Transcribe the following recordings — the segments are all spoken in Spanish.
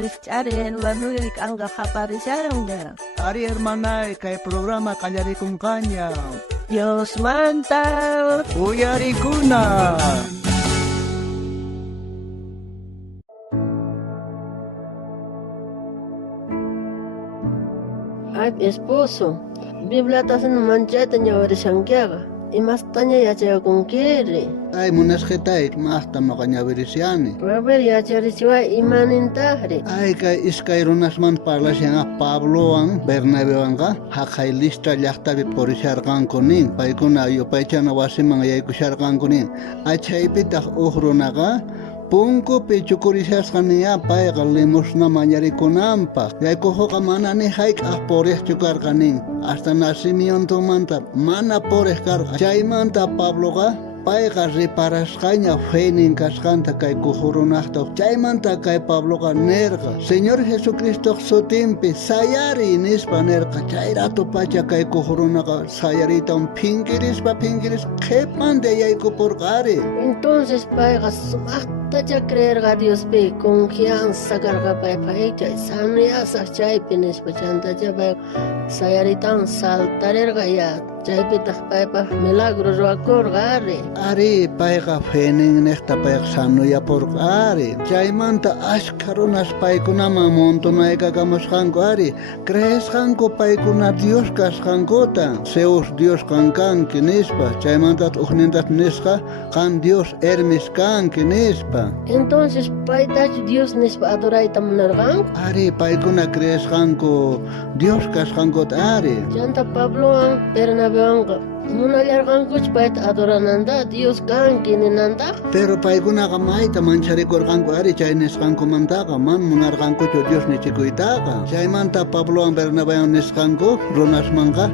Richaren, Manuel, Anga Japarisharon. Ari hermana, kay programa kanyari kung kanya. Dios manta. Uyari kuna. Ay, esposo, Biblia tasin manchata ñawari shankiaga. Imastaña yachaga con quiere. Ay, munasgetay, masta no kañavirisiani. Raber yacharisiwa imanintahre. Ay, kay iskayronasman parlasianga Pabloan, Bernabeanga, hakay lista llaqtapi porisharqankunin. Paykuna yupaychana wasiman yaykusharqankunin. Ay, chaypitaq uqrunaqa, punku pichukurishasqaniya payqa limusna mañarikunanpaq. Yaykuhuqa manani hayk'aq poriqchukarqanin. Hasta nacimientomanta mana poriq karqa. Chaymanta Pabloqa payqa riparasqaña fenin kasqanta kay kuhurunaqta. Chaymanta kay Pabloqa nirqa Señor Jesucristo sutinpi sayari nispa nirqa. Chay rato pacha kay kuhurunaqa sayaritawan pinkiris qhipmanta yaykupurqari. Entonces payqa sumaqtacha creerqa Diospi confianza karqa payqa chay saniyasaq chaypi nispa chantacha payqa sayaritawan saltarirqa ya. Chaypitaq paypaq milagro ruwakurqari. Ari payqa fenin niqta payqa sanuyapurqari. Chaymanta ashkha runas paykunaman montonaykakamusqanku ari. Creesqanku paykuna Dios kasqankuta. Zeus Dios kanki nispa. Chaymanta uqnintas nisqa qan Dios Hermes kanki nispa. Entonces paytach Dios nispa adorayta munarqan. Ari paykuna creesqanku Dios kasqankuta ari. Chanta Pablowan Bernabewanqa munallarqankuch payta adorananta Dios kanki ninanta. Pero paykunaqa mayta mancharikurqanku ari chay nisqankumantaqa man munarqankuchu Dios nichikuytaqa. Chaymanta Pablowan Bernabewan nisqanku runasmanqa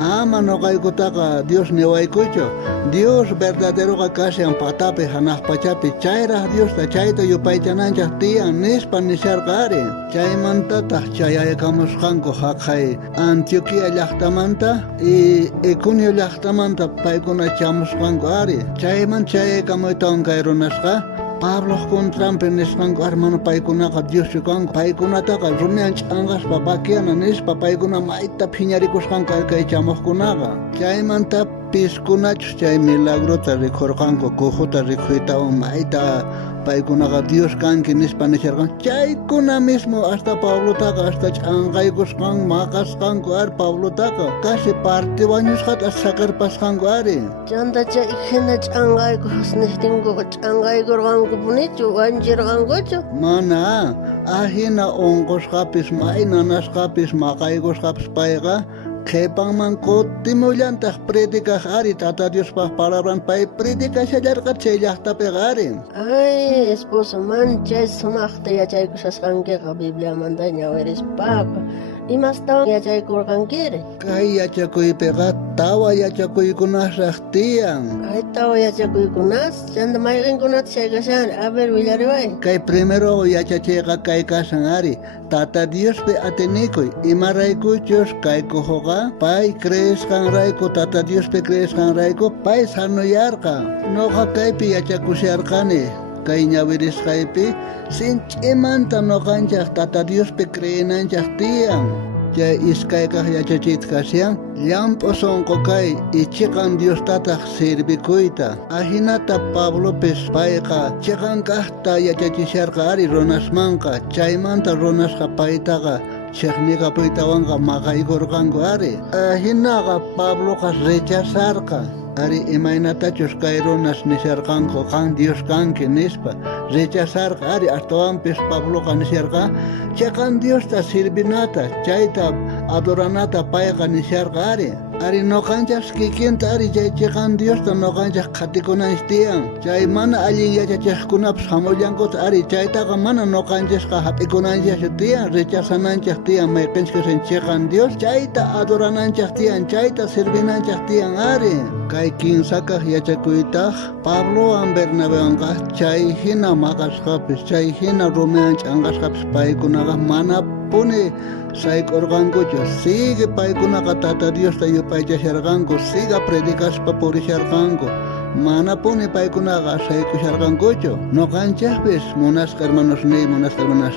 ama noqaykutaqa Dios niwaykuchu. Dios verdaderoqa kashan patapi hanaq pachapi chayraq Diosta chayta yupaychananchaq tiyan nispa nisharqari. Chaymantataq chayaykamusqanku haqay Antioquia llaqtamanta y Iconio llaqtamanta paykuna chamusqanku ari. Chayman chayaykamuytawan kay runasqa Pablo contrampi nisqanku hermano paykunaqa Dios yukanku. Paykunataqa rumiyan ch'anqaspa bakiana nispa paykuna mayta phiñarikusqanku kay chamuqkunaqa. Chaymanta piskunachus chay milagrota rikhurqanku kujuta rikhuytawan mayta paykunaqa Dios kanki nispa nisharqan. Chaykuna mismo hasta Pablotaqa hasta ch'anqaykusqan maqasqanku ari Pablotaqa kasi parte wañusqata sakarpasqanku ari. Chanta chay hina ch'anqaykus nihtinkuqa ch'anqaykurqanku punichu wanchirqankuchu. Mana, ahina onqusqapis may nanasqapis maqaykusqapis payqa qhipanman kutimullantaq predikaq ari Tata Diospaq palabran pay predikashallarqa chay llaqtapiqa ari. Ay, esposo, man chay sumaqta yachaykushasqankiqa Bibliamanta ñawirispaqa. Imastawan yachaykurqankiri? Kay yachakuypiqa tawa yachakuykunasraq tiyan. Ay, tawa yachakuykunas? Chanta mayqinkunata chaykashani, a ver, willariway. Kay primero yachachayqa kay kashan ari Tata Diospi atinikuy imaraykuchus kay kuhuqa pay creesqanrayku Tata Diospi creesqanrayku pay sanuyarqa. Noqa kaypi yachakusharqani kay ñawirisqaypi sinch'imanta noqanchaq Tata Diospi creenanchaq tiyan. Chay iskaykaq yachachiyta kasyan llampu sonqo kay ichiqan Diostataq sirvikuyta. Ahinata Pablopis payqa chiqankaqta yachachisharqa ari runasmanqa. Chaymanta runasqa paytaqa chiqniqapuytawanqa maqaykurqanku ari. Ahinaqa Pabloqa rechazarqa. Ari imaynatachus kay runas nisharqanku qan Dios kanki nispa rechazarqa ari ashtawanpis Pabloqa nisharqa chiqan Diosta sirvinata chayta adoranata payqa nisharqa ari. Ari noqanchaq kikinta ari chay chiqan Diosta noqanchaq qhatikunanchik tiyan. Chay mana allin yachachiqkunapas hamullankuta ari chaytaqa mana noqanchikqa hap'ikunanchik tiyan rechazananchik tiyan mayqinchik chiqan Dios chayta adorananchik tiyan chayta sirvinanchik tiyan ari. Kay kinsakaq yachakuytaq Pablowan Bernabewanqa chay hina maqasqapis chay hina rumiyan ch'anqasqapis paykunaqa mana puni sayk'urqankuchu. Sigue paykunaqa Tata Diosta yupaychasharqanku, siga predikaspa purisharqanku. mana pone paykunaqa saykusharqankuchu. Noqanchikpis munasqa hermanos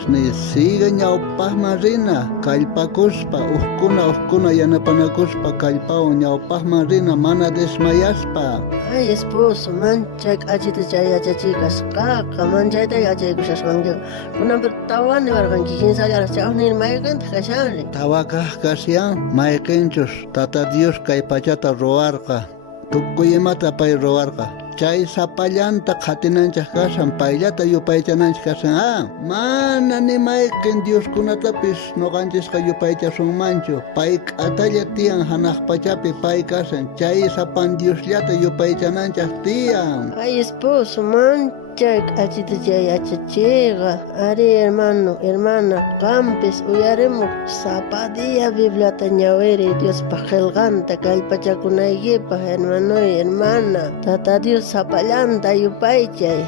ni siga ñawpaqman rina kallpakuspa uhkuna yanapanakuspa kallpawan ñawpaqman rina mana desmayaspa. Ay esposo mancha k'achita chay yachachikasqaqa manchayta yachaykushasqankiqa kunanpir tawani warqanki kinsallara chaqnir mayqinta kashanri. Tawakaq kasyan mayqinchus Tata Dios kay pachata ruwarqa tukuy imata pay ruwarqa chay sapallanta qatinanchaq kashan payllata yupaychananchaq kashan mana ni mayqin Dioskunatapis noqanchisqa yupaychasunmanchu pay k'atalla tiyan hanaq pachapi pay kashan chay sapan Diosllata yupaychananchaq tiyan. Ay esposo mancha k'achita chay yachachiqa ari hermana qampis uyarimuq sapadiya Bibliata ñawiri Diospa qillqanta kallpachakunaykipaq hermana Tata Dios sapallanta yupaychay.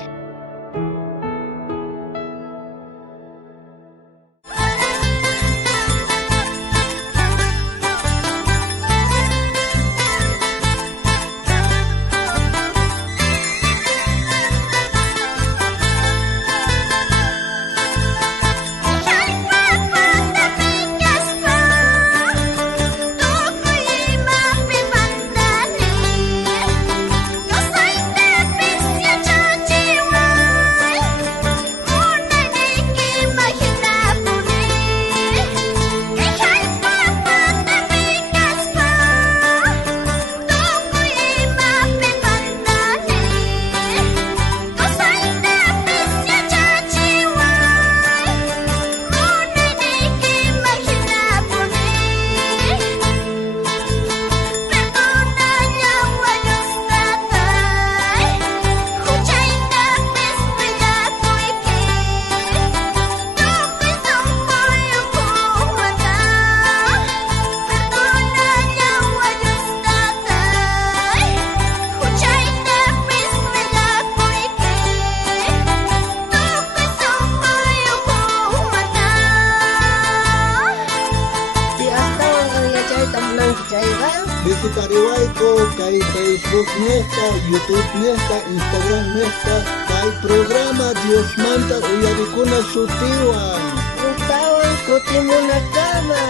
Visitariwayko kay Facebook nesta, YouTube nesta, Instagram nesta, kay programa Dios Manta uyarikuna sutiwan. Utawan kutimunakama.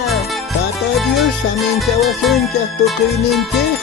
Tata Dios aminchawasunchaq tukuyninchis.